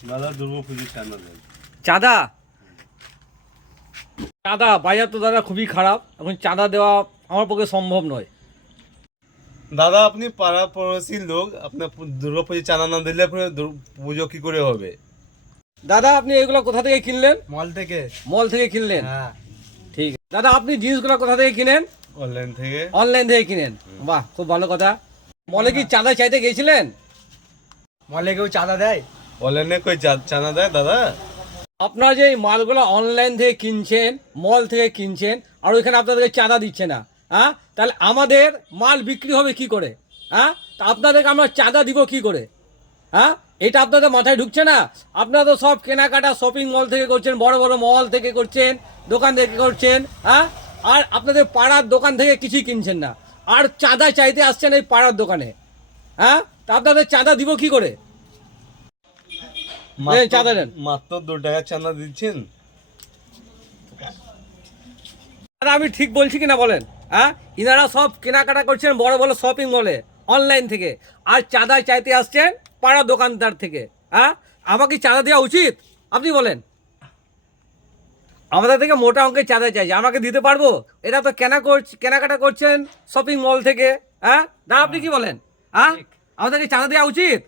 দাদা চাঁদা চাঁদা? বাজার তো দাদা খুবই খারাপ। এখন চাঁদা দেওয়া আমার পক্ষে সম্ভব নয়। দাদা আপনি পাড়া পড়োশির লোক আপনার দুর্গা পুজোর চাঁদা না দিলে আপনার পুজো কি করে হবে? দাদা আপনি এগুলো কোথা থেকে কিনলেন? মল থেকে। মল থেকে কিনলেন? হ্যাঁ। ঠিক আছে। দাদা আপনি জিনিসগুলো কোথা থেকে কিনেন? অনলাইন থেকে। অনলাইন থেকে কিনেন। বাহ খুব ভালো কথা। মলে কি চাঁদা চাইতে গেছিলেন? মলে কেউ চাঁদা দেয়? অনলাইনে কই চাঁদা দেয়, দাদা? আপনারা যে মালগুলো অনলাইন থেকে কিনছেন মল থেকে কিনছেন, আর ওইখানে আপনাদেরকে চাঁদা দিচ্ছে না হ্যাঁ? তাহলে আমাদের মাল বিক্রি হবে কি করে হ্যাঁ? তা আপনাদেরকে আমরা চাঁদা দিব কি করে হ্যাঁ? এটা আপনাদের মাথায় ঢুকছে না? আপনারা তো সব কেনাকাটা শপিং মল থেকে করছেন, বড় বড় মল থেকে করছেন, দোকান থেকে করছেন হ্যাঁ? আর আপনাদের পাড়ার দোকান থেকে কিছুই কিনছেন না। আর চাঁদা চাইতে আসছেন এই পাড়ার দোকানে হ্যাঁ? তা আপনাদের চাঁদা দিব কি করে? চাঁদা দেন। মাত্র দু টাকা চাঁদা দিচ্ছেন। দাদা আমি ঠিক বলছি কিনা বলেন হ্যাঁ? ইনারা সব কেনাকাটা করছেন বড় বড় শপিং মলে অনলাইন থেকে। আর চাঁদা চাইতে আসছেন পাড়া দোকানদার থেকে হ্যাঁ? আমাকে চাঁদা দেওয়া উচিত? আপনি বলেন। আমাদের থেকে মোটা অঙ্কের চাঁদা চাইছে আমাকে দিতে পারব? এটা তো কেনা করছে কেনাকাটা করছেন শপিং মল থেকে হ্যাঁ? না আপনি কি বলেন? হ্যাঁ? আমাদেরকে চাঁদা দেওয়া উচিত?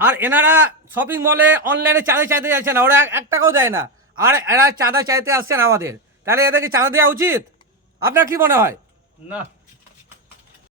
আর এনারা শপিং মলে অনলাইনে চাঁদা চাইতে যাচ্ছে না ওরা এক- টাকাও দেয় না। আর এরা চাঁদা চাইতে আসছেন আমাদের। তাহলে এদেরকে চাঁদা দেওয়া উচিত? আপনার কি মনে হয়? না।